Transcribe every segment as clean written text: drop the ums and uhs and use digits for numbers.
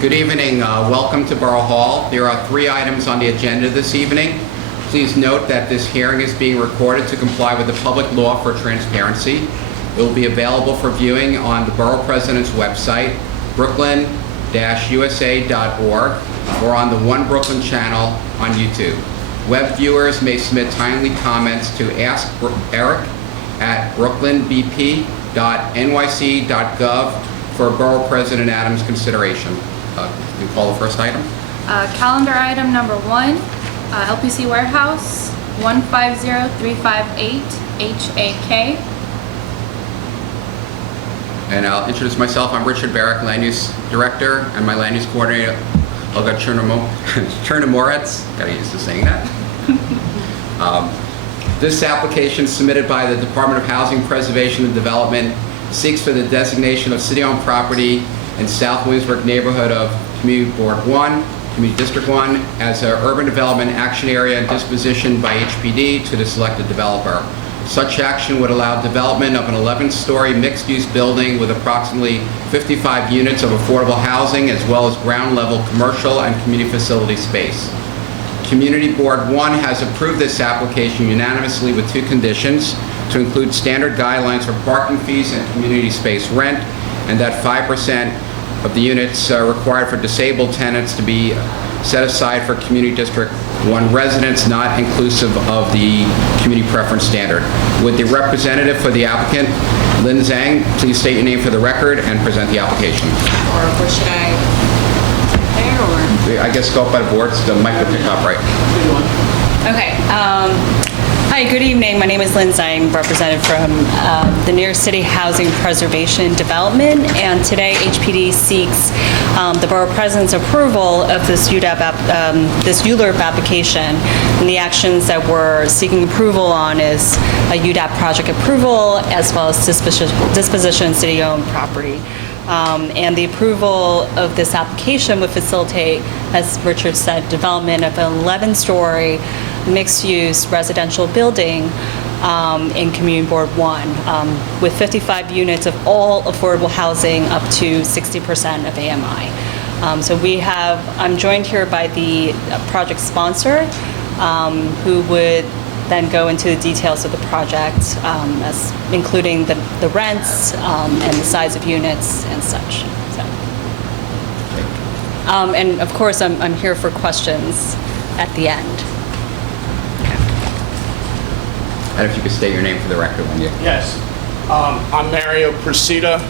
Good evening. Welcome to Borough Hall. There are 3 items on the agenda this evening. Please note that this hearing is being recorded to comply with the public law for transparency. It will be available for viewing on the Borough Presidents website, brooklyn-usa.org, or on the One Brooklyn channel on YouTube. Web viewers may submit timely comments to Ask Eric at brooklynbp.nyc.gov for Borough President Adams' consideration. You call the first item? Calendar item number 1, LPC Warehouse, 150358 HAK. And I'll introduce myself. I'm Richard Barrick, Land Use Director, and my Land Use Coordinator, Olga Chernomorets. Got used to saying that. This application submitted by the Department of Housing Preservation and Development seeks for the designation of city-owned property in South Williamsburg neighborhood of Community Board 1, Community District 1, as an urban development action area and disposition by HPD to the selected developer. Such action would allow development of an 11-story mixed-use building with approximately 55 units of affordable housing, as well as ground-level commercial and community facility space. Community Board 1 has approved this application unanimously with 2 conditions, to include standard guidelines for parking fees and community space rent, and that 5% of the units required for disabled tenants to be set aside for Community District 1 residents, not inclusive of the community preference standard. Would the representative for the applicant, Lynn Zhang, please state your name for the record and present the application. Or should I there or? I guess go up by the boards, the mic will pick up, right? Okay. Hi, good evening. My name is Lynn Zhang, representative from the New York City Housing Preservation Development, and today HPD seeks the Borough President's approval of this ULURP application. And the actions that we're seeking approval on is a UDAP project approval as well as disposition city-owned property. And the approval of this application would facilitate, as Richard said, development of an 11-story mixed-use residential building in Community Board 1 with 55 units of all affordable housing up to 60% of AMI. I'm joined here by the project sponsor who would then go into the details of the project, as including the rents and the size of units and such. And of course, I'm here for questions at the end. And if you could state your name for the record when you... Yes. I'm Mario Persida,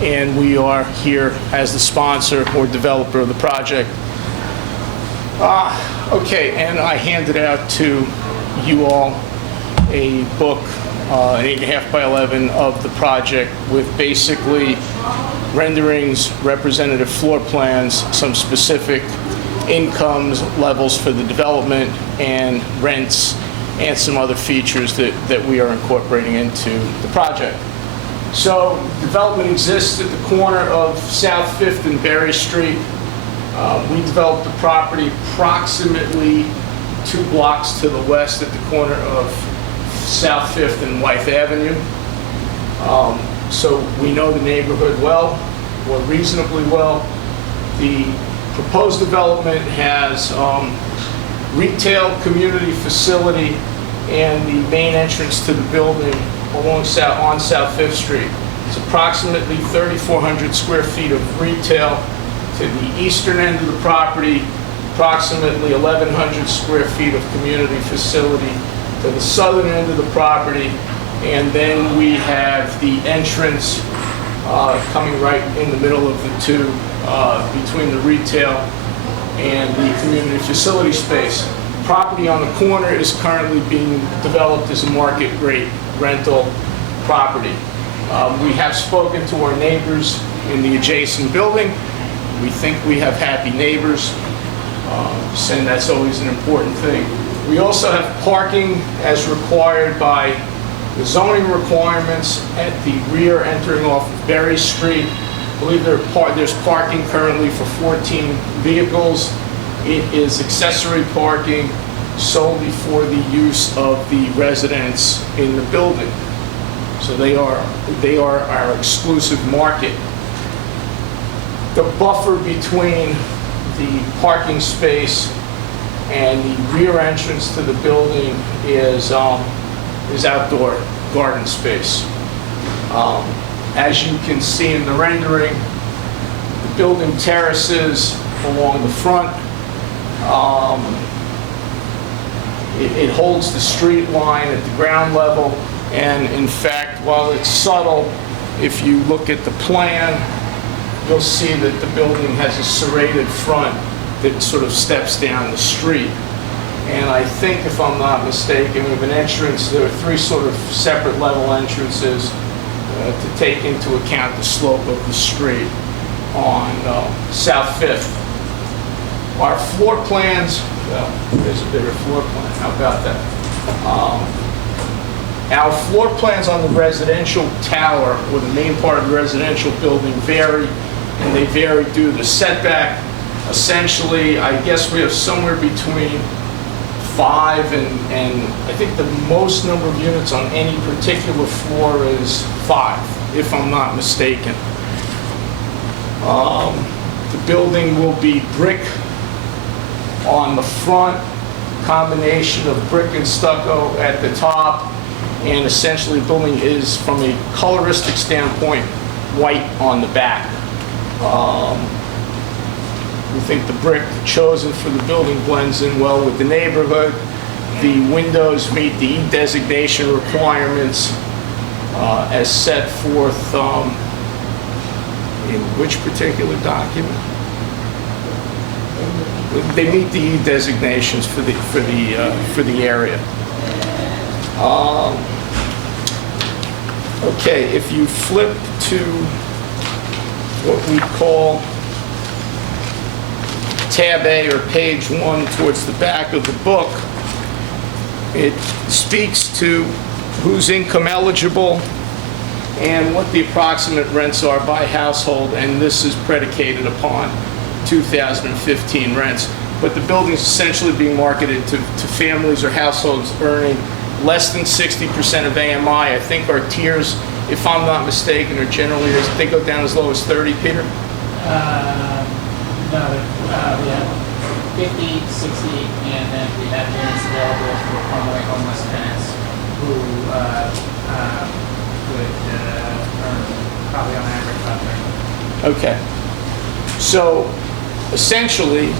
and we are here as the sponsor or developer of the project. Okay, and I handed out to you all a book, an 8.5 by 11 of the project with basically renderings, representative floor plans, some specific incomes levels for the development and rents, and some other features that we are incorporating into the project. So development exists at the corner of South 5th and Berry Street. We developed the property approximately 2 blocks to the west at the corner of South 5th and Wythe Avenue. So we know the neighborhood well, or reasonably well. The proposed development has retail, community facility, and the main entrance to the building on South 5th Street. It's approximately 3,400 square feet of retail to the eastern end of the property, approximately 1,100 square feet of community facility to the southern end of the property, and then we have the entrance coming right in the middle of the two between the retail and the community facility space. Property on the corner is currently being developed as a market rate rental property. We have spoken to our neighbors in the adjacent building. We think we have happy neighbors, and that's always an important thing. We also have parking as required by the zoning requirements at the rear entering off of Berry Street. I believe there's parking currently for 14 vehicles. It is accessory parking solely for the use of the residents in the building. So they are our exclusive market. The buffer between the parking space and the rear entrance to the building is outdoor garden space. As you can see in the rendering, the building terraces along the front. It holds the street line at the ground level, and in fact, while it's subtle, if you look at the plan, you'll see that the building has a serrated front that sort of steps down the street. And I think, if I'm not mistaken, we have an entrance, there are 3 sort of separate level entrances to take into account the slope of the street on South 5th. Our floor plans, well, there's a bigger floor plan, how about that? Our floor plans on the residential tower, or the main part of the residential building, vary, and they vary due to the setback. Essentially, I guess we have somewhere between 5 and I think the most number of units on any particular floor is 5, if I'm not mistaken. The building will be brick on the front, combination of brick and stucco at the top, and essentially the building is, from a coloristic standpoint, white on the back. We think the brick chosen for the building blends in well with the neighborhood. The windows meet the E designation requirements as set forth in which particular document? They meet the E designations for the area. Okay, if you flip to what we call tab A, or page 1 towards the back of the book, it speaks to who's income eligible and what the approximate rents are by household, and this is predicated upon 2015 rents. But the building is essentially being marketed to families or households earning less than 60% of AMI. I think our tiers, if I'm not mistaken, are generally, they go down as low as 30, Peter? No, we have 50, 60, and then we have units available for runaway homeless tenants who would earn probably on average about 30. Okay. So essentially,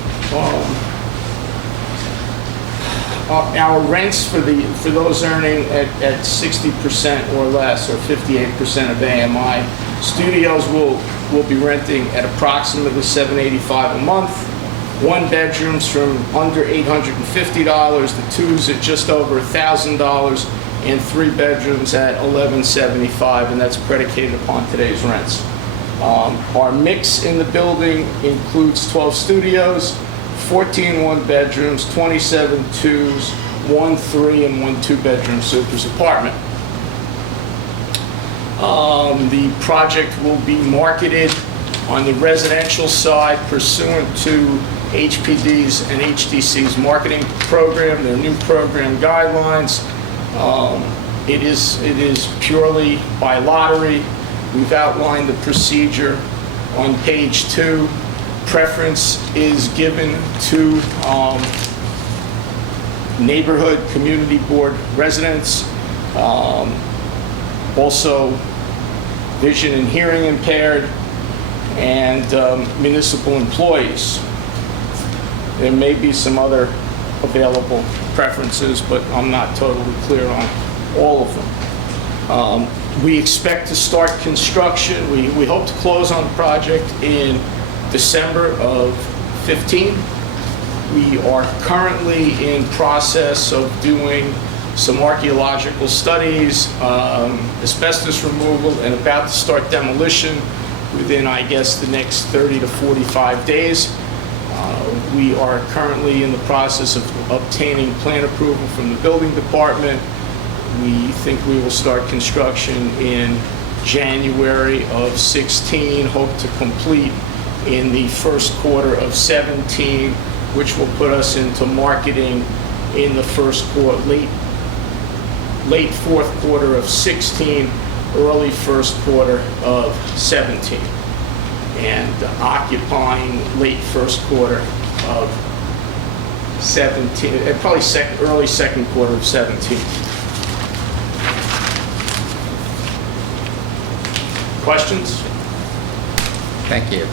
our rents for those earning at 60% or less, or 58% of AMI, studios will be renting at approximately $785 a month. 1 bedrooms from under $850, the 2s at just over $1,000, and 3 bedrooms at $1,175, and that's predicated upon today's rents. Our mix in the building includes 12 studios, 14 one-bedrooms, 27 2s, 1 3, and 1 2-bedroom supers apartment. The project will be marketed on the residential side pursuant to HPD's and HDC's marketing program, their new program guidelines. It is purely by lottery. We've outlined the procedure on page 2. Preference is given to neighborhood community board residents, also vision and hearing impaired, and municipal employees. There may be some other available preferences, but I'm not totally clear on all of them. We expect to start construction. We hope to close on the project in December of 15. We are currently in process of doing some archaeological studies, asbestos removal, and about to start demolition within, I guess, the next 30 to 45 days. We are currently in the process of obtaining plan approval from the building department. We think we will start construction in January of 16, hope to complete in the first quarter of 17, which will put us into marketing in the first quarter, late fourth quarter of 16, early first quarter of 17. and occupying late first quarter of 17, probably early second quarter of 17. Questions? Thank you.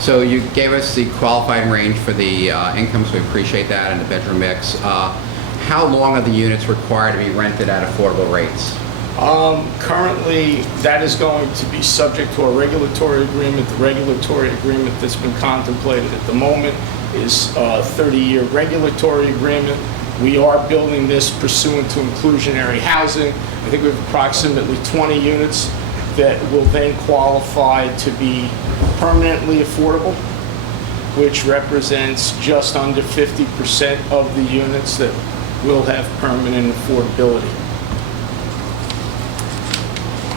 So you gave us the qualifying range for the incomes. We appreciate that, and the bedroom mix. How long are the units required to be rented at affordable rates? Currently, that is going to be subject to a regulatory agreement. The regulatory agreement that's been contemplated at the moment is a 30-year regulatory agreement. We are building this pursuant to inclusionary housing. I think we have approximately 20 units that will then qualify to be permanently affordable, which represents just under 50% of the units that will have permanent affordability.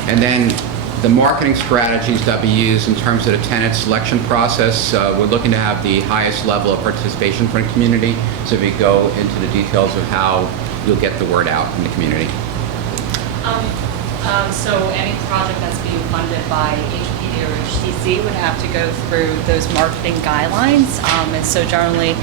And then the marketing strategies that we use in terms of the tenant selection process, we're looking to have the highest level of participation from the community. So we go into the details of how you'll get the word out in the community. So any project that's being funded by HPD or HTC would have to go through those marketing guidelines. And so generally,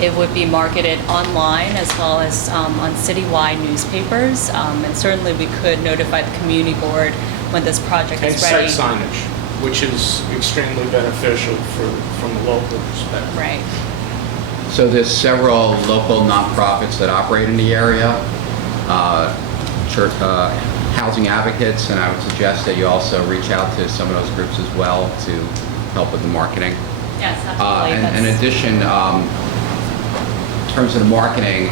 it would be marketed online as well as on citywide newspapers. And certainly we could notify the community board when this project And is ready. site signage, which is extremely beneficial from a local perspective. Right. So there's several local nonprofits that operate in the area, church, housing advocates, and I would suggest that you also reach out to some of those groups as well to help with the marketing. Yes, absolutely. And in addition, in terms of the marketing,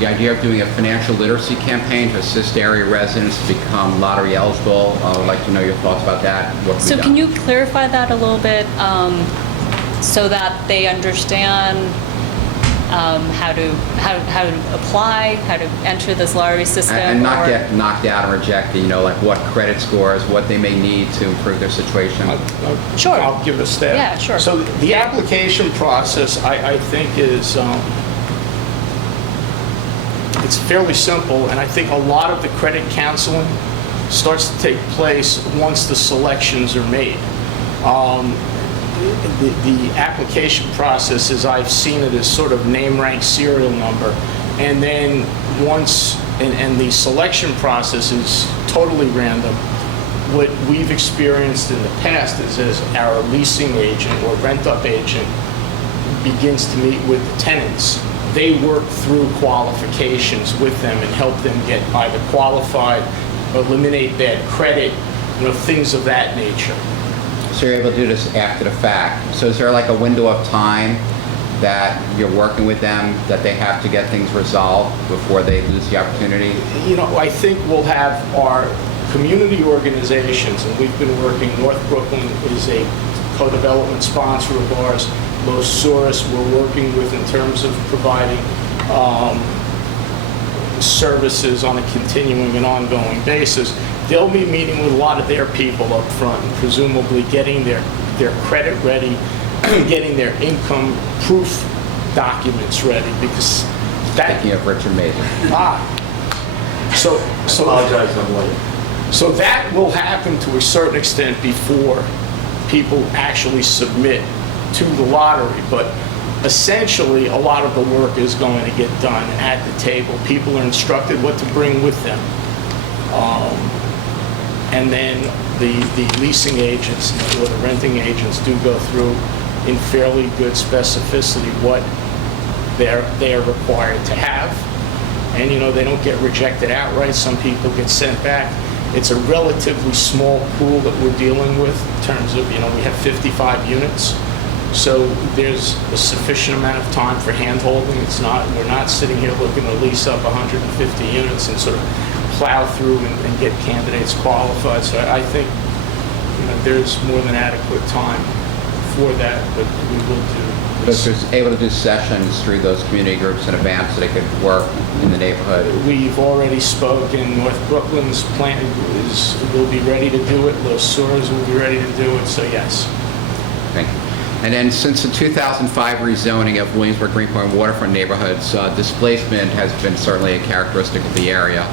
the idea of doing a financial literacy campaign to assist area residents to become lottery eligible, I would like to know your thoughts about that. What So be can done. you clarify that a little bit so that they understand how to apply, how to enter this lottery system? And not or- get knocked out and rejected, you know, like what credit scores, what they may need to improve their situation. Sure. I'll give a stab. Yeah, sure. So the application process, I think, is it's fairly simple, and I think a lot of the credit counseling starts to take place once the selections are made. The application process, as I've seen it, is sort of name, rank, serial number, and then once, and the selection process is totally random. What we've experienced in the past is as our leasing agent or rent-up agent begins to meet with the tenants, they work through qualifications with them and help them get either qualified, eliminate bad credit, you know, things of that nature. So you're able to do this after the fact. So is there like a window of time that you're working with them, that they have to get things resolved before they lose the opportunity? You know, I think we'll have our community organizations, and we've been working, North Brooklyn is a co-development sponsor of ours. Los Suris we're working with in terms of providing services on a continuing and ongoing basis. They'll be meeting with a lot of their people up front, and presumably getting their credit ready, getting their income proof documents ready, because that... Thinking of Richard Mason. So that will happen to a certain extent before people actually submit to the lottery, but essentially a lot of the work is going to get done at the table. People are instructed what to bring with them. And then the leasing agents or the renting agents do go through in fairly good specificity what they are required to have. And, you know, they don't get rejected outright. Some people get sent back. It's a relatively small pool that we're dealing with in terms of, you know, we have 55 units. So there's a sufficient amount of time for hand-holding. We're not sitting here looking to lease up 150 units and sort of plow through and get candidates qualified. So I think, you know, there's more than adequate time for that, but we will do. But if you're able to do sessions through those community groups in advance so they could work in the neighborhood. We've already spoken. North Brooklyn's plan will be ready to do it. Los Suris will be ready to do it. So yes. Thank you. And then since the 2005 rezoning of Williamsburg, Greenpoint, and waterfront neighborhoods, displacement has been certainly a characteristic of the area.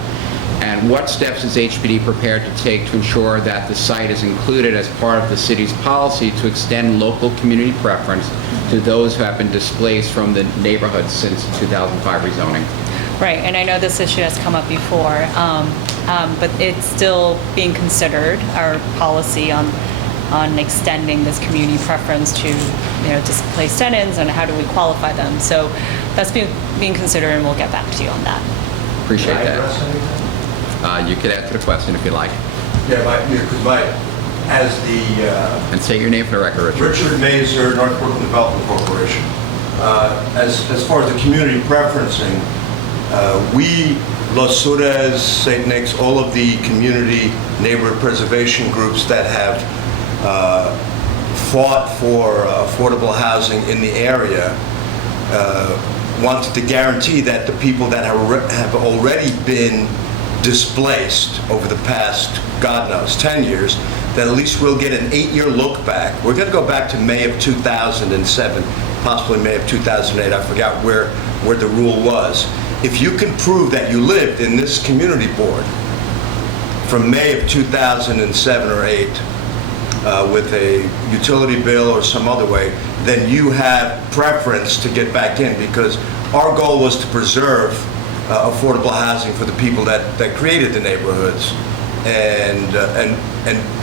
And what steps is HPD prepared to take to ensure that the site is included as part of the city's policy to extend local community preference to those who have been displaced from the neighborhood since 2005 rezoning? Right, and I know this issue has come up before, but it's still being considered, our policy on extending this community preference to, displaced tenants and how do we qualify them. So that's being considered, and we'll get back to you on that. Appreciate Can I that. address anything? You could answer the question if you like. Yeah, because as the And say your name for the record, Richard. Richard Mazer, North Brooklyn Development Corporation. As far as the community preferencing, we, Los Sures, St. Nick's, all of the community neighborhood preservation groups that have fought for affordable housing in the area wanted to guarantee that the people that have already been displaced over the past, God knows, 10 years, that at least we'll get an 8-year look back. We're going to go back to May of 2007, possibly May of 2008. I forgot where the rule was. If you can prove that you lived in this community board from May of 2007 or 8 with a utility bill or some other way, then you have preference to get back in, because our goal was to preserve affordable housing for the people that created the neighborhoods and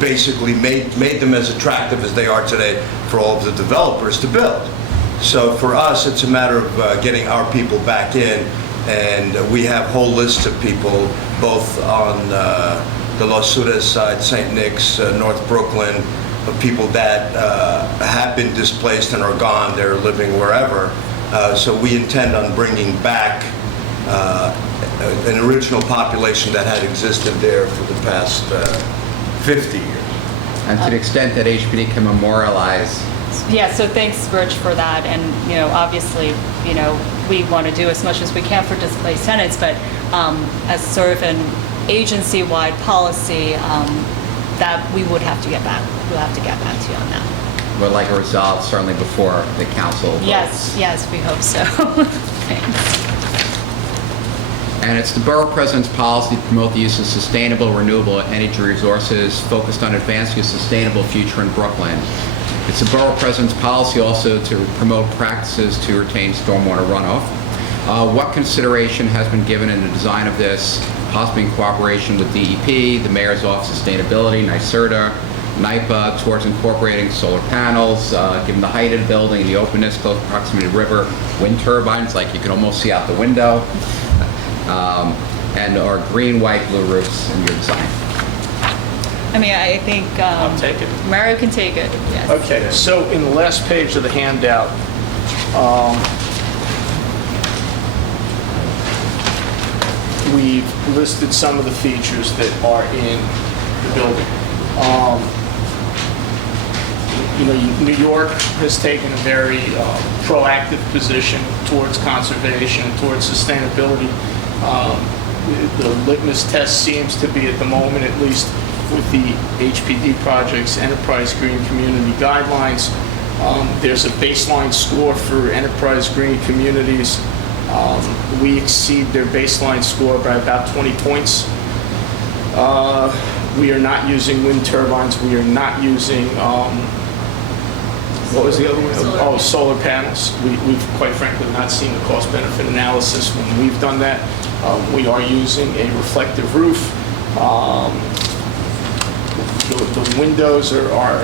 basically made them as attractive as they are today for all of the developers to build. So for us, it's a matter of getting our people back in, and we have whole lists of people both on the Los Sures side, St. Nick's, North Brooklyn, of people that have been displaced and are gone, they're living wherever. So we intend on bringing back an original population that had existed there for the past 50 years. And to the extent that HPD can memorialize. Yeah, so thanks, Rich, for that. And, obviously, we want to do as much as we can for displaced tenants, but as sort of an agency-wide policy, that we would have to get back. We'll have to get back to you on that. Would like a resolve certainly before the council votes. Yes, we hope so. Thanks. And it's the Borough President's policy to promote the use of sustainable, renewable energy resources focused on advancing a sustainable future in Brooklyn. It's the Borough President's policy also to promote practices to retain stormwater runoff. What consideration has been given in the design of this, possibly in cooperation with DEP, the Mayor's Office of Sustainability, NYSERDA, NYPA, towards incorporating solar panels, given the height of the building, the openness, close proximity to the river, wind turbines, like you can almost see out the window, and our green, white, blue roofs in your design. I think I'll take it. Mario can take it. Yes. Okay, so in the last page of the handout, we've listed some of the features that are in the building. New York has taken a very proactive position towards conservation and towards sustainability. The litmus test seems to be, at the moment at least, with the HPD project's Enterprise Green Community Guidelines. There's a baseline score for Enterprise Green Communities. We exceed their baseline score by about 20 points. We are not using wind turbines. We are not using, what was the other one? Solar panels. We've quite frankly not seen the cost-benefit analysis when we've done that. We are using a reflective roof. The windows are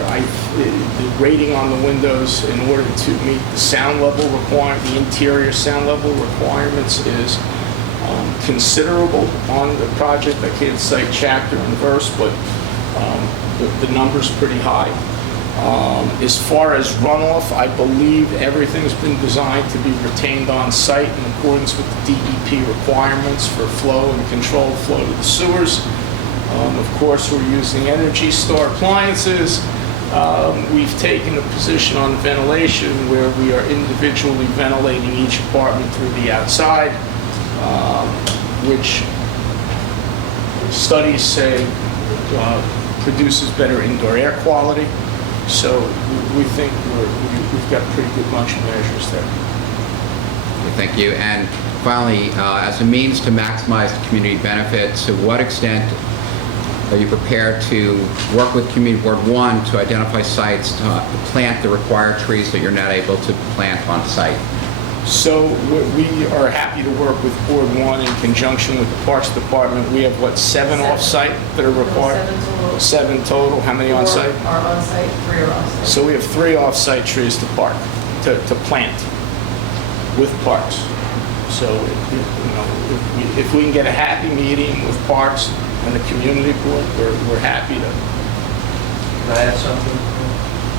the rating on the windows in order to meet the sound level the interior sound level requirements is considerable on the project. I can't cite chapter and verse, but the number's pretty high. As far as runoff, I believe everything's been designed to be retained on site in accordance with the DEP requirements for flow and controlled flow to the sewers. Of course, we're using Energy Star appliances. We've taken a position on ventilation where we are individually ventilating each apartment through the outside, which studies say produces better indoor air quality. So we think we've got a pretty good bunch of measures there. Thank you. And finally, as a means to maximize the community benefit, to what extent are you prepared to work with Community Board 1 to identify sites to plant the required trees that you're not able to plant on site? So we are happy to work with Board 1 in conjunction with the Parks Department. We have, what, 7 off-site that are required? 7 total. 7 total. How many on-site? 4 are on-site, 3 are off-site. So we have 3 off-site trees to plant with parks. So, if we can get a happy meeting with parks and the community board, we're happy to. Can I add something?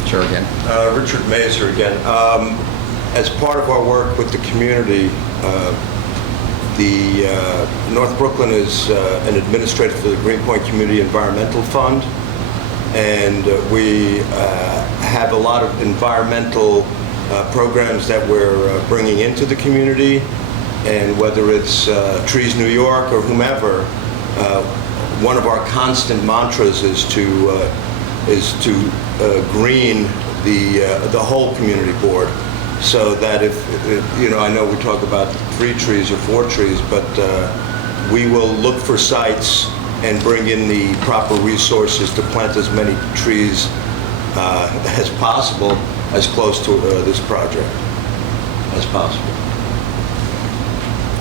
Sure, again. Richard Mazer again. As part of our work with the community, North Brooklyn is an administrator for the Greenpoint Community Environmental Fund, and we have a lot of environmental programs that we're bringing into the community, and whether it's Trees New York or whomever, one of our constant mantras is to green the whole community board. So that if I know we talk about 3 trees or 4 trees, but we will look for sites and bring in the proper resources to plant as many trees as possible, as close to this project as possible.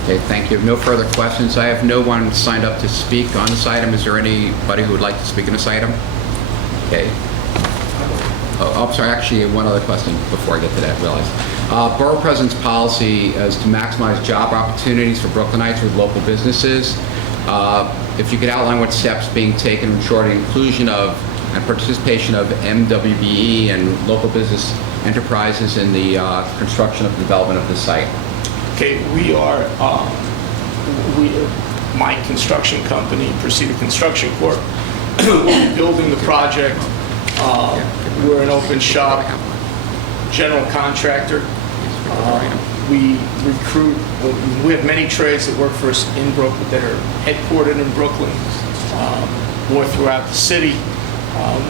Okay, thank you. No further questions. I have no one signed up to speak on this item. Is there anybody who would like to speak on this item? Okay. Oh, I'm sorry, actually, one other question before I get to that, I realize. Borough Presidents' policy is to maximize job opportunities for Brooklynites with local businesses. If you could outline what steps being taken to ensure the inclusion of and participation of MWBE and local business enterprises in the construction of the development of the site. Okay, my construction company, Proceeded Construction Corp., will be building the project. We're an open shop general contractor. We recruit, we have many trades that work for us in Brooklyn, that are headquartered in Brooklyn or throughout the city.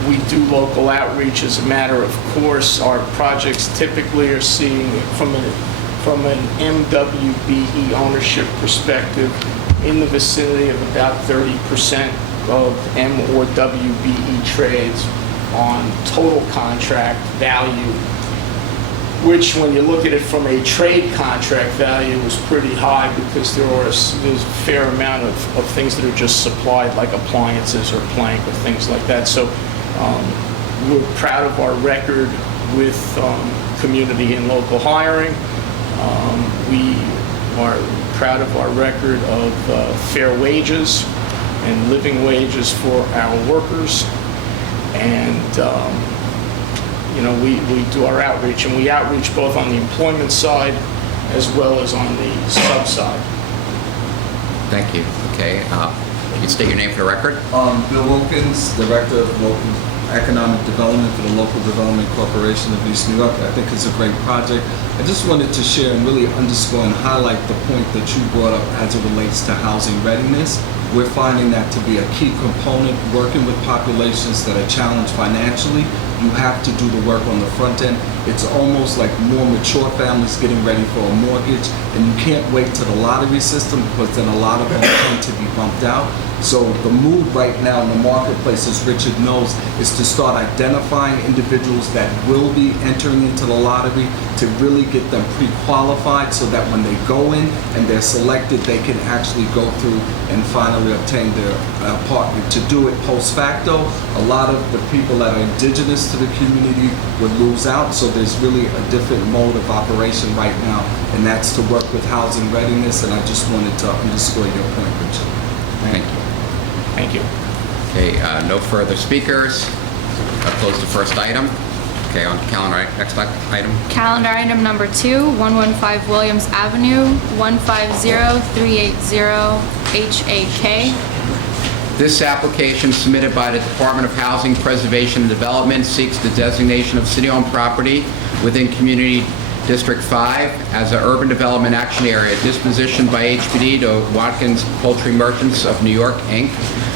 We do local outreach as a matter of course. Our projects typically are seeing, from an MWBE ownership perspective, in the vicinity of about 30% of M or WBE trades on total contract value, which when you look at it from a trade contract value is pretty high, because there's a fair amount of things that are just supplied, like appliances or plank or things like that. So we're proud of our record with community and local hiring. We are proud of our record of fair wages and living wages for our workers. And we do our outreach, and we outreach both on the employment side as well as on the sub side. Thank you. Okay, you can state your name for the record. Bill Wilkins, Director of Local Economic Development for the Local Development Corporation of East New York. I think it's a great project. I just wanted to share and really underscore and highlight the point that you brought up as it relates to housing readiness. We're finding that to be a key component. Working with populations that are challenged financially, you have to do the work on the front end. It's almost like more mature families getting ready for a mortgage, and you can't wait to the lottery system, because then a lot of them tend to be bumped out. So the move right now in the marketplace, as Richard knows, is to start identifying individuals that will be entering into the lottery, to really get them pre-qualified, so that when they go in and they're selected, they can actually go through and finally obtain their apartment. To do it post facto, a lot of the people that are indigenous to the community would lose out, so there's really a different mode of operation right now, and that's to work with housing readiness, and I just wanted to underscore your point, Richard. Thank you. Thank you. Okay, no further speakers. I'll close the first item. Okay, on calendar, next item. Calendar item number 2, 115 Williams Avenue, 150380 HAK. This application submitted by the Department of Housing Preservation and Development seeks the designation of city-owned property within Community District 5 as an urban development action area, dispositioned by HPD to Watkins Poultry Merchants of New York, Inc.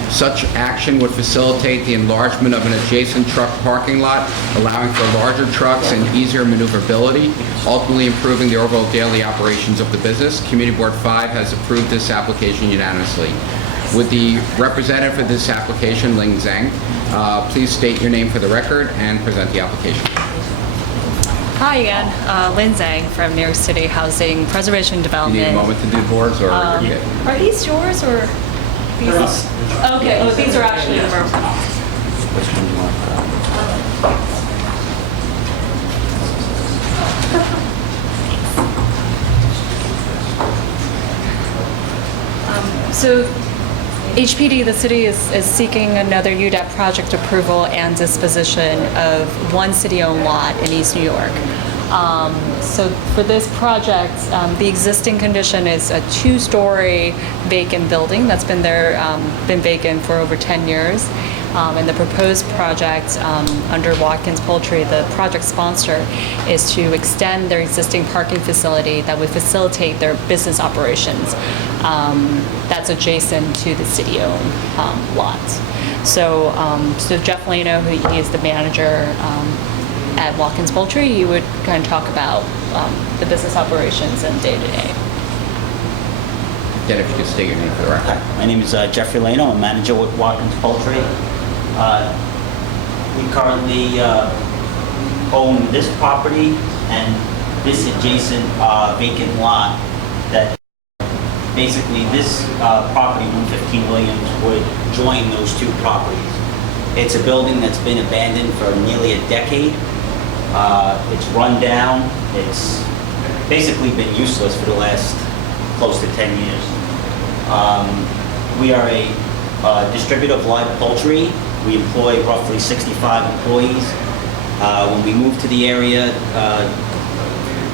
Such action would facilitate the enlargement of an adjacent truck parking lot, allowing for larger trucks and easier maneuverability, ultimately improving the overall daily operations of the business. Community Board 5 has approved this application unanimously. Would the representative for this application, Ling Zhang, please state your name for the record and present the application. Hi again, Lynn Zhang from New York City Housing Preservation You Development. need a moment to do boards, or you're good? Are these yours or these? Okay, oh, these are actually for. Which one do you want? So HPD, the city is seeking another UDAP project approval and disposition of one city-owned lot in East New York. So for this project, the existing condition is a two-story vacant building that's been vacant for over 10 years. And the proposed project under Watkins Poultry, the project sponsor, is to extend their existing parking facility that would facilitate their business operations that's adjacent to the city-owned lot. So Jeff Lano, who he is the manager at Watkins Poultry, he would kind of talk about the business operations and day-to-day. Then if you could state your name for the record. Hi, my name is Jeffrey Lano. I'm manager with Watkins Poultry. We currently own this property and this adjacent vacant lot that basically this property, 115 Williams, would join those two properties. It's a building that's been abandoned for nearly a decade. It's run down. It's basically been useless for the last close to 10 years. We are a distributor of live poultry. We employ roughly 65 employees. When we moved to the area,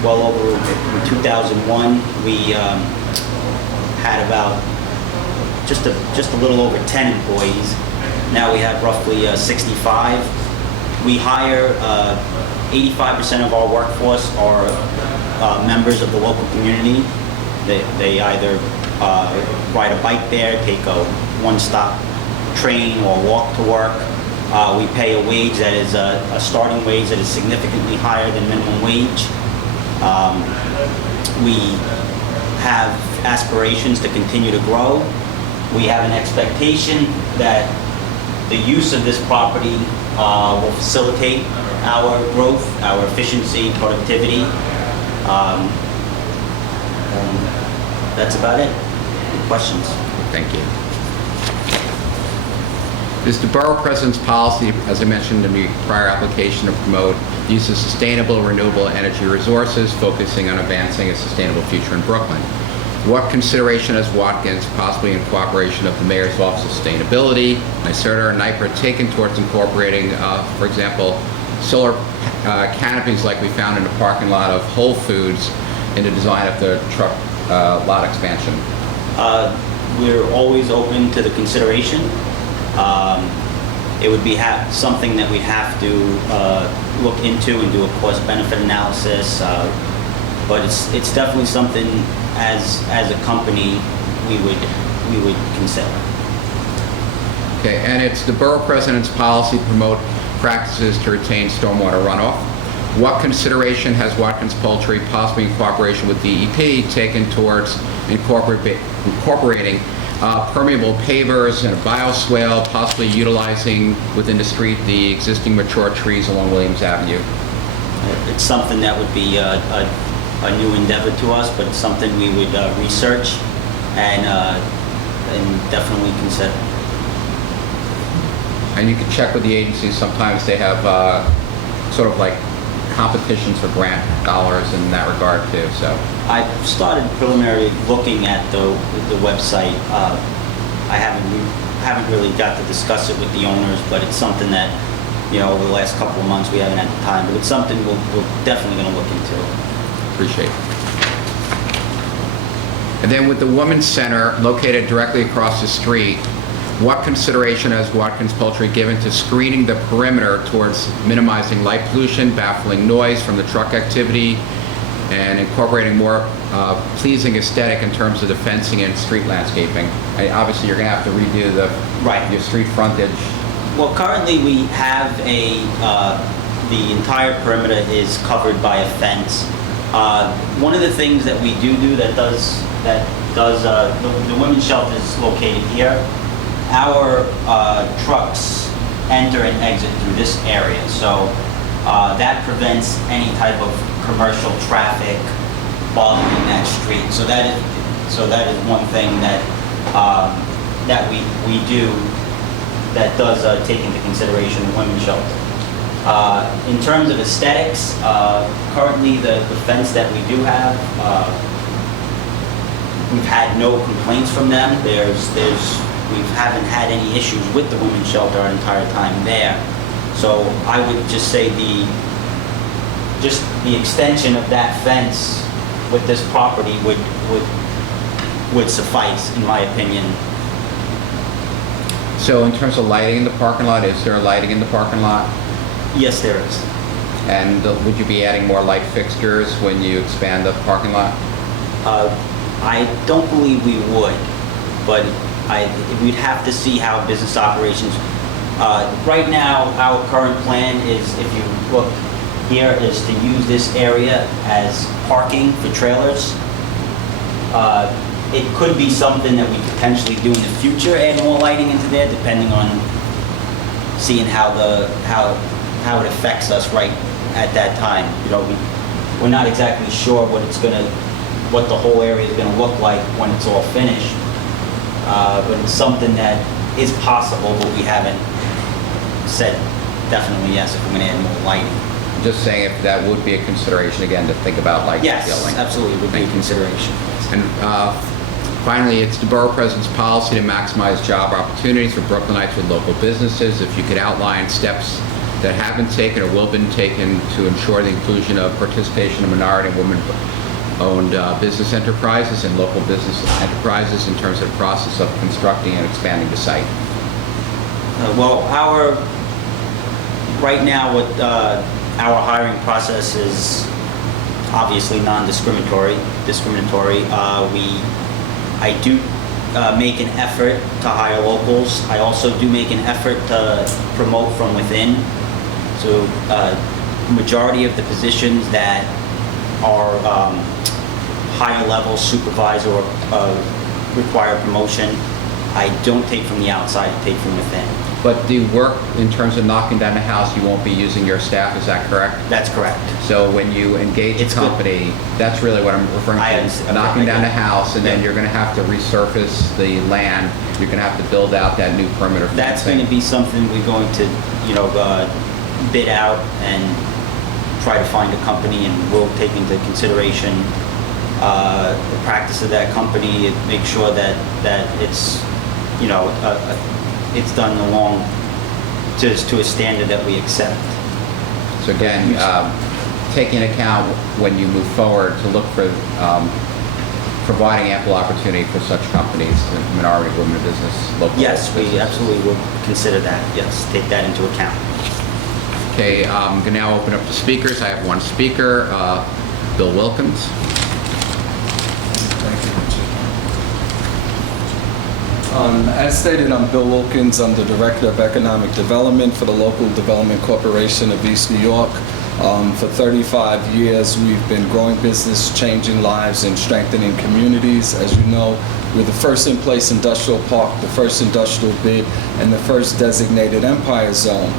well over in 2001, we had about just a little over 10 employees. Now we have roughly 65. We hire 85% of our workforce are members of the local community. They either ride a bike there, take a one-stop train, or walk to work. We pay a wage that is a starting wage that is significantly higher than minimum wage. We have aspirations to continue to grow. We have an expectation that the use of this property will facilitate our growth, our efficiency, productivity. And that's about it. Questions? Thank you. It is the Borough President's policy, as I mentioned in the prior application, to promote the use of sustainable, renewable energy resources, focusing on advancing a sustainable future in Brooklyn. What consideration has Watkins, possibly in cooperation of the Mayor's Office of Sustainability, NYSERDA, and NYPRA, taken towards incorporating, for example, solar canopies like we found in the parking lot of Whole Foods in the design of the truck lot expansion? We're always open to the consideration. It would be something that we'd have to look into and do a cost-benefit analysis, but it's definitely something as a company we would consider. Okay, and it's the Borough President's policy to promote practices to retain stormwater runoff. What consideration has Watkins Poultry, possibly in cooperation with DEP, taken towards incorporating permeable pavers and a bioswale, possibly utilizing within the street the existing mature trees along Williams Avenue? It's something that would be a new endeavor to us, but it's something we would research and definitely consider. And you can check with the agencies. Sometimes they have sort of like competitions for grant dollars in that regard too. So I started preliminary looking at the website. I haven't really got to discuss it with the owners, but it's something that, over the last couple of months we haven't had the time. But it's something we're definitely going to look into. appreciate it. And then with the Women's Center located directly across the street, what consideration has Watkins Poultry given to screening the perimeter towards minimizing light pollution, baffling noise from the truck activity, and incorporating more pleasing aesthetic in terms of the fencing and street landscaping. Obviously, you're going to have to redo Right. your street frontage. Well, currently we have the entire perimeter is covered by a fence. One of the things that we do that does the women's shelter is located here. Our trucks enter and exit through this area, so that prevents any type of commercial traffic bothering that street. So that is one thing that we do that does take into consideration the women's shelter. In terms of aesthetics, currently the fence that we do have, we've had no complaints from them. We haven't had any issues with the women's shelter our entire time there. So I would just say the extension of that fence with this property would suffice, in my opinion. So in terms of lighting in the parking lot, is there lighting in the parking lot? Yes, there is. And would you be adding more light fixtures when you expand the parking lot? I don't believe we would, but we'd have to see how business operations. Right now, our current plan is, if you look here, is to use this area as parking for trailers. It could be something that we potentially do in the future, add more lighting into there, depending on seeing how it affects us right at that time. You know, we're not exactly sure what the whole area is gonna look like when it's all finished. But it's something that is possible, but we haven't said definitely yes if we're gonna add more lighting. Just saying if that would be a consideration, again, to think about light Yes, scaling. absolutely, would be a consideration. And finally, it's the Borough President's policy to maximize job opportunities for Brooklynites with local businesses. If you could outline steps that have been taken or will be taken to ensure the inclusion of participation of minority and women-owned business enterprises and local business enterprises in terms of the process of constructing and expanding the site. Right now, what our hiring process is obviously non-discriminatory. I do make an effort to hire locals. I also do make an effort to promote from within. So, majority of the positions that are higher level supervisor or require promotion, I don't take from the outside, I take from within. But the work in terms of knocking down the house, you won't be using your staff, is that correct? That's correct. So when you engage a company, that's really what I'm referring I to, understand. knocking down the house, and then Yeah. you're going to have to resurface the land. You're going to have to build out that new perimeter fencing. That's going to be something we're going to, bid out and try to find a company, and we'll take into consideration the practice of that company, and make sure that it's, it's done along to a standard that we accept. So again, taking into account when you move forward to look for providing ample opportunity for such companies, minority women business, local Yes, we businesses. absolutely will consider that. Yes, take that into account. Okay, I'm going to now open up to speakers. I have one speaker, Bill Wilkins. Thank you, Richard. As stated, I'm Bill Wilkins. I'm the Director of Economic Development for the Local Development Corporation of East New York. For 35 years, we've been growing business, changing lives, and strengthening communities. As you know, we're the first in-place industrial park, the first industrial bid, and the first designated Empire Zone.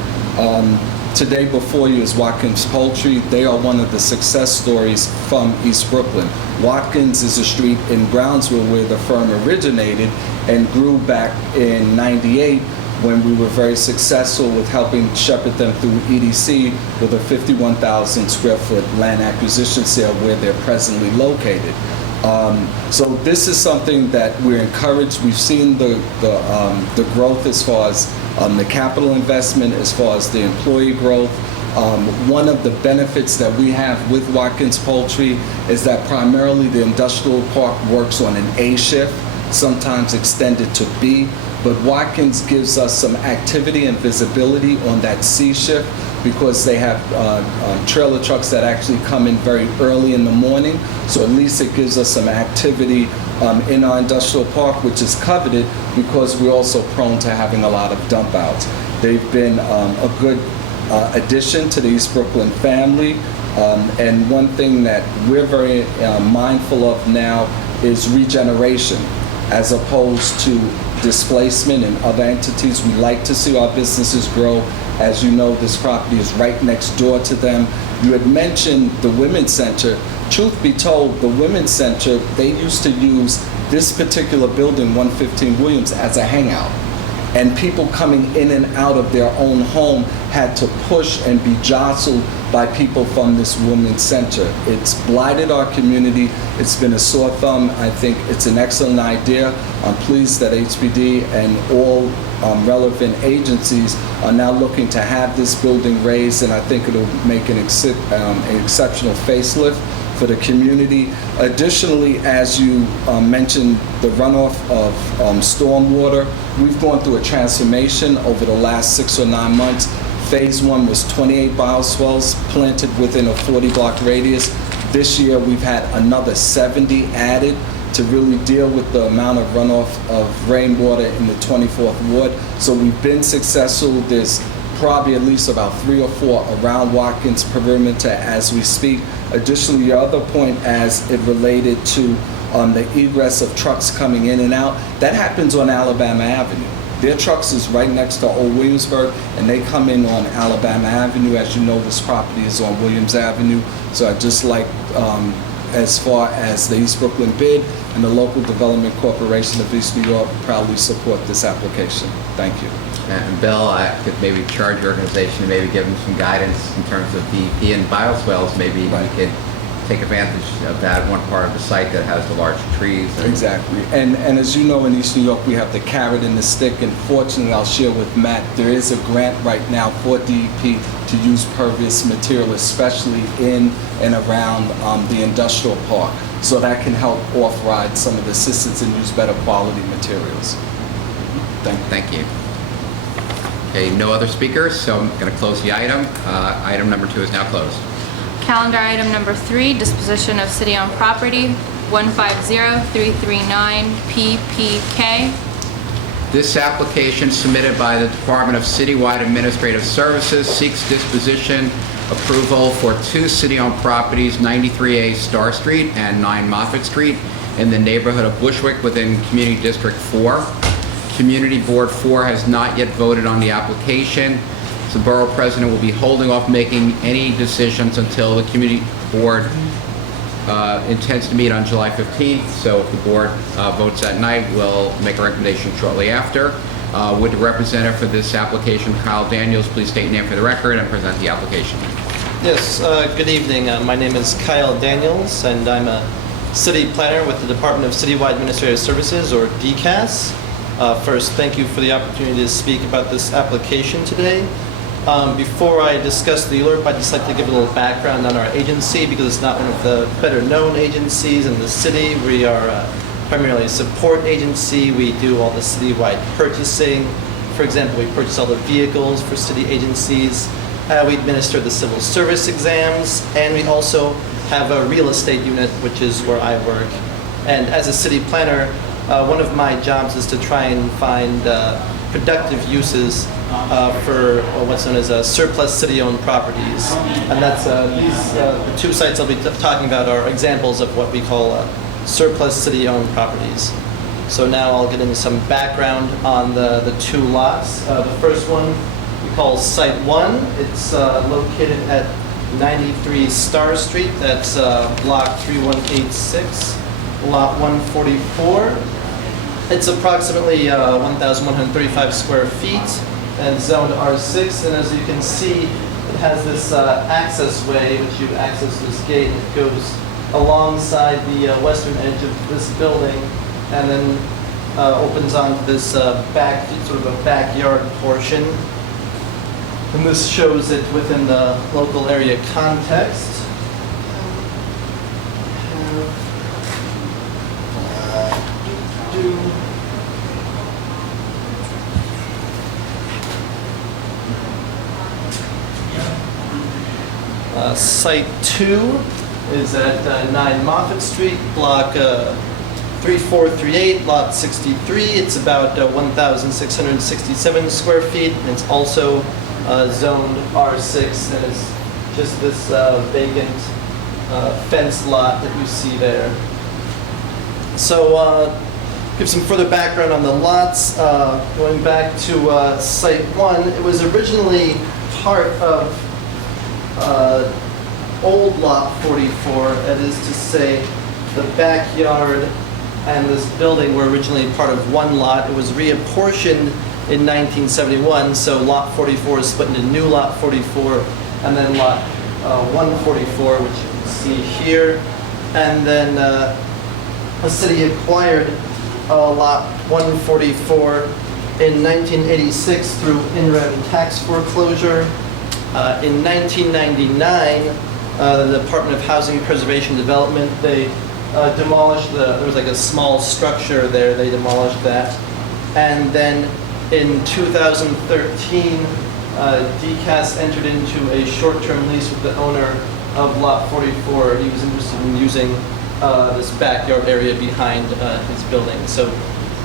Today before you is Watkins Poultry. They are one of the success stories from East Brooklyn. Watkins is a street in Brownsville where the firm originated and grew back in '98 when we were very successful with helping shepherd them through EDC with a 51,000 square foot land acquisition sale where they're presently located. So this is something that we're encouraged. We've seen the growth as far as the capital investment, as far as the employee growth. One of the benefits that we have with Watkins Poultry is that primarily the industrial park works on an A shift, sometimes extended to B. but Watkins gives us some activity and visibility on that C shift because they have trailer trucks that actually come in very early in the morning. So at least it gives us some activity in our industrial park, which is coveted because we're also prone to having a lot of dump outs. They've been a good addition to the East Brooklyn family. And one thing that we're very mindful of now is regeneration as opposed to displacement in other entities. We like to see our businesses grow. As you know, this property is right next door to them. You had mentioned the Women's Center. Truth be told, the Women's Center, they used to use this particular building, 115 Williams, as a hangout. And people coming in and out of their own home had to push and be jostled by people from this Women's Center. It's blighted our community. It's been a sore thumb. I think it's an excellent idea. I'm pleased that HPD and all relevant agencies are now looking to have this building raised, and I think it'll make an exceptional facelift for the community. Additionally, as you mentioned, the runoff of stormwater, we've gone through a transformation over the last 6 or 9 months. Phase 1 was 28 bioswales planted within a 40-block radius. This year, we've had another 70 added to really deal with the amount of runoff of rainwater in the 24th Ward. So we've been successful. There's probably at least about 3 or 4 around Watkins perimeter as we speak. Additionally, your other point as it related to the egress of trucks coming in and out, that happens on Alabama Avenue. Their trucks is right next to Old Williamsburg, and they come in on Alabama Avenue. As you know, this property is on Williams Avenue. So I just like, as far as the East Brooklyn bid and the Local Development Corporation of East New York proudly support this application. Thank you. And Bill, I could maybe charge your organization to maybe give them some guidance in terms of DEP and bioswales. Maybe Right. we could take advantage of that one part of the site that has the large trees. Exactly. And as you know, in East New York, we have the carrot and the stick. And fortunately, I'll share with Matt, there is a grant right now for DEP to use pervious material, especially in and around the industrial park. So that can help authorize some of the assistance and use better quality materials. Thank you. Thank you. Okay, no other speakers, so I'm going to close the item. Item number 2 is now closed. Calendar item number 3, disposition of city-owned property, 150339 PPK. This application submitted by the Department of Citywide Administrative Services seeks disposition approval for 2 city-owned properties, 93A Star Street and 9 Moffett Street in the neighborhood of Bushwick within Community District 4. Community Board 4 has not yet voted on the application. So the Borough President will be holding off making any decisions until the Community Board intends to meet on July 15th. So if the Board votes that night, we'll make a recommendation shortly after. Would the representative for this application, Kyle Daniels, please state your name for the record and present the application? Yes, good evening. My name is Kyle Daniels, and I'm a city planner with the Department of Citywide Administrative Services, or DCAS. First, thank you for the opportunity to speak about this application today. Before I discuss the ULURP, I'd just like to give a little background on our agency because it's not one of the better known agencies in the city. We are primarily a support agency. We do all the citywide purchasing. For example, we purchase all the vehicles for city agencies. We administer the civil service exams, and we also have a real estate unit, which is where I work. And as a city planner, one of my jobs is to try and find productive uses for what's known as surplus city-owned properties. And that's the 2 sites I'll be talking about are examples of what we call surplus city-owned properties. So now I'll get into some background on the 2 lots. The first one we call Site 1. It's located at 93 Star Street. That's block 3186, lot 144. It's approximately 1,135 square feet and zoned R6. And as you can see, it has this access way, which you access this gate. It goes alongside the western edge of this building, and then opens onto this sort of a backyard portion. And this shows it within the local area context. Site 2 is at 9 Moffett Street, block 3438, lot 63. It's about 1,667 square feet, and it's also zoned R6, and it's just this vacant fenced lot that you see there. So, give some further background on the lots. Going back to Site 1, it was originally part of old Lot 44, that is to say, the backyard and this building were originally part of one lot. It was reapportioned in 1971, so Lot 44 is split into new Lot 44 and then Lot 144, which you can see here. And then the city acquired Lot 144 in 1986 through in-rem tax foreclosure. In 1999, the Department of Housing Preservation Development, they demolished there was like a small structure there, they demolished that. And then in 2013, DCAS entered into a short-term lease with the owner of Lot 44. He was interested in using this backyard area behind his building. So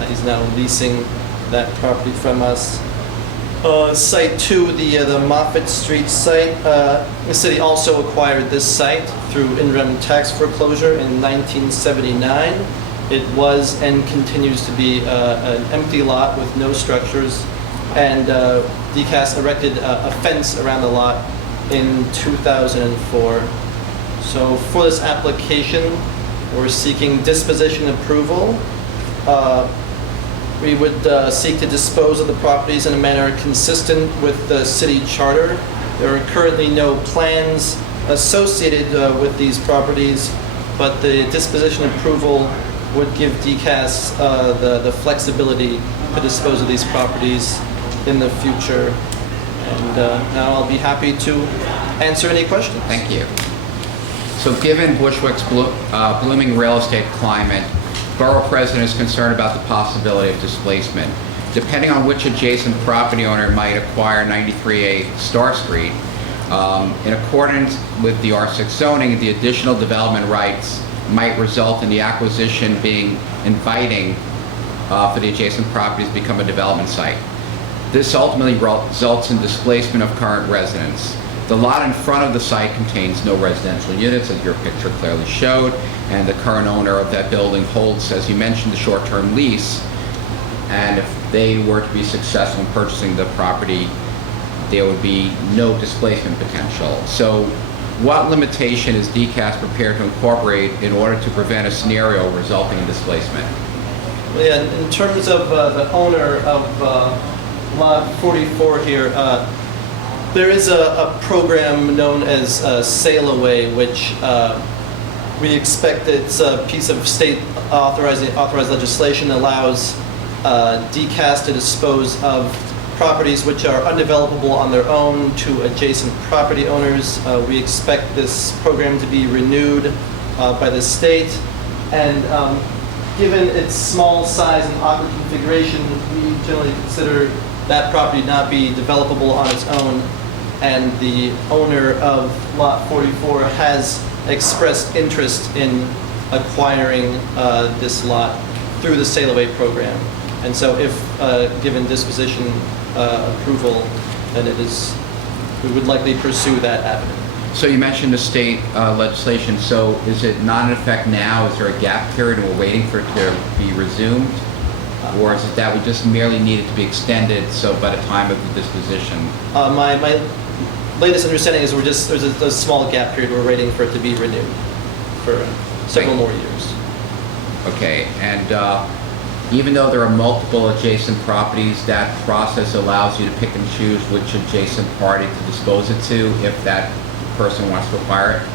he's now leasing that property from us. Site 2, the Moffett Street site, the city also acquired this site through in-rem tax foreclosure in 1979. It was and continues to be an empty lot with no structures, and DCAS erected a fence around the lot in 2004. So for this application, we're seeking disposition approval. We would seek to dispose of the properties in a manner consistent with the city charter. There are currently no plans associated with these properties, but the disposition approval would give DCAS the flexibility to dispose of these properties in the future. And now I'll be happy to answer any questions. Thank you. So given Bushwick's blooming real estate climate, Borough President is concerned about the possibility of displacement. Depending on which adjacent property owner might acquire 93A Star Street, in accordance with the R6 zoning, the additional development rights might result in the acquisition being inviting for the adjacent properties to become a development site. This ultimately results in displacement of current residents. The lot in front of the site contains no residential units, as your picture clearly showed, and the current owner of that building holds, as you mentioned, the short-term lease. And if they were to be successful in purchasing the property, there would be no displacement potential. So what limitation is DCAS prepared to incorporate in order to prevent a scenario resulting in displacement? Well, yeah, in terms of the owner of Lot 44 here, there is a program known as Sail Away, which we expect it's a piece of state authorized legislation allows DCAS to dispose of properties which are undevelopable on their own to adjacent property owners. We expect this program to be renewed by the state, and given its small size and awkward configuration, we generally consider that property not be developable on its own, and the owner of Lot 44 has expressed interest in acquiring this lot through the Sail Away program. And so if given disposition approval, then we would likely pursue that avenue. So you mentioned the state legislation, so is it not in effect now? Is there a gap period and we're waiting for it to be resumed? Or is it that we just merely need it to be extended so by the time of the disposition? My latest understanding is there's a small gap period. We're waiting for it to be renewed for several more years. Okay, and even though there are multiple adjacent properties, that process allows you to pick and choose which adjacent party to dispose it to if that person wants to acquire it?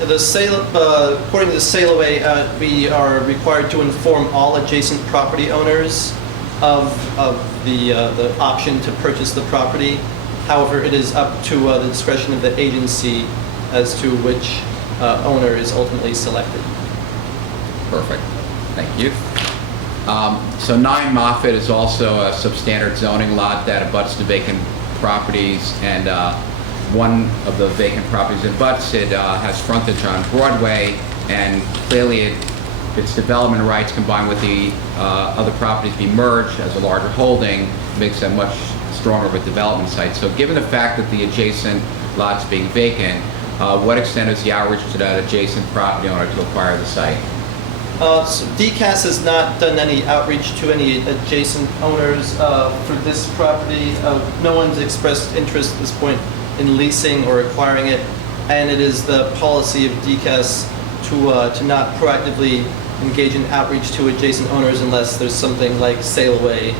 According to the Sail Away, we are required to inform all adjacent property owners of the option to purchase the property. However, it is up to the discretion of the agency as to which owner is ultimately selected. Perfect. Thank you. So 9 Moffett is also a substandard zoning lot that abuts the vacant properties, and one of the vacant properties in Butts. It has frontage on Broadway, and clearly its development rights combined with the other properties being merged as a larger holding makes it much stronger of a development site. So given the fact that the adjacent lot's being vacant, what extent is the outreach to that adjacent property owner to acquire the site? So DCAS has not done any outreach to any adjacent owners for this property. No one's expressed interest at this point in leasing or acquiring it, and it is the policy of DCAS to not proactively engage in outreach to adjacent owners unless there's something like sale away,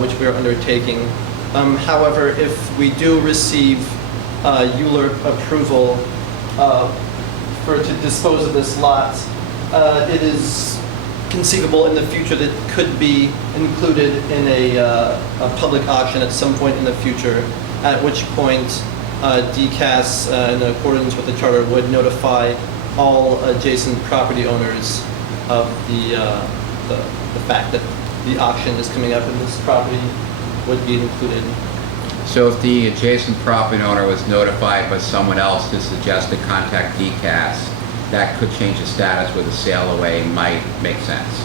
which we are undertaking. However, if we do receive ULURP approval to dispose of this lot, it is conceivable in the future that it could be included in a public auction at some point in the future, at which point DCAS, in accordance with the charter, would notify all adjacent property owners of the fact that the auction is coming up and this property would be included. So if the adjacent property owner was notified by someone else to suggest to contact DCAS, that could change the status where the sale away might make sense?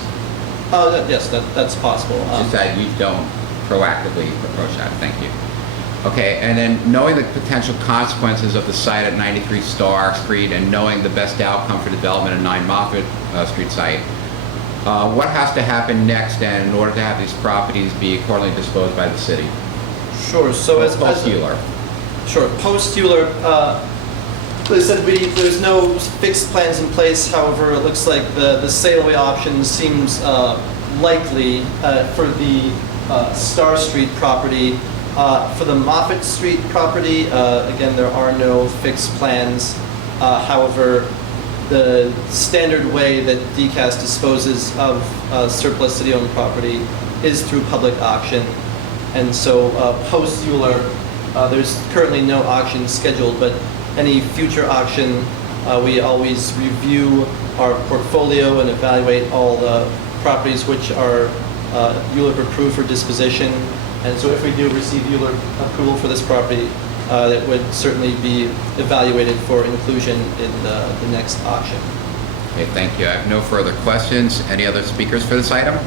Yes, that's possible. Just that you don't proactively approach that. Thank you. Okay, and then knowing the potential consequences of the site at 93 Star Street and knowing the best outcome for development of 9 Moffett Street site, what has to happen next then in order to have these properties be accordingly disposed by the city? Sure. So as post-ULURP. Sure. Post-ULURP, they said there's no fixed plans in place. However, it looks like the sale away option seems likely for the Star Street property. For the Moffett Street property, again, there are no fixed plans. However, the standard way that DCAS disposes of surplus city-owned property is through public auction. And so post-ULURP, there's currently no auction scheduled, but any future auction, we always review our portfolio and evaluate all the properties which are ULURP approved for disposition. And so if we do receive ULURP approval for this property, that would certainly be evaluated for inclusion in the next auction. Okay, thank you. I have no further questions. Any other speakers for this item?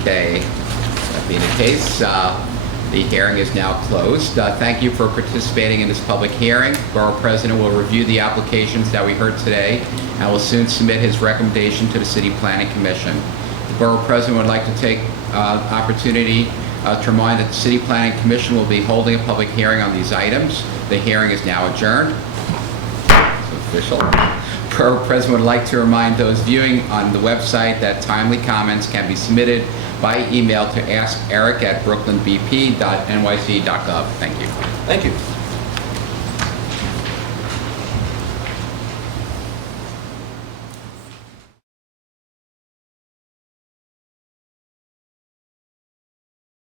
Okay, that being the case, the hearing is now closed. Thank you for participating in this public hearing. Borough President will review the applications that we heard today and will soon submit his recommendation to the City Planning Commission. The Borough President would like to take opportunity to remind that the City Planning Commission will be holding a public hearing on these items. The hearing is now adjourned. It's official. Borough President would like to remind those viewing on the website that timely comments can be submitted by email to askeric@brooklynbp.nyc.gov. Thank you. Thank you.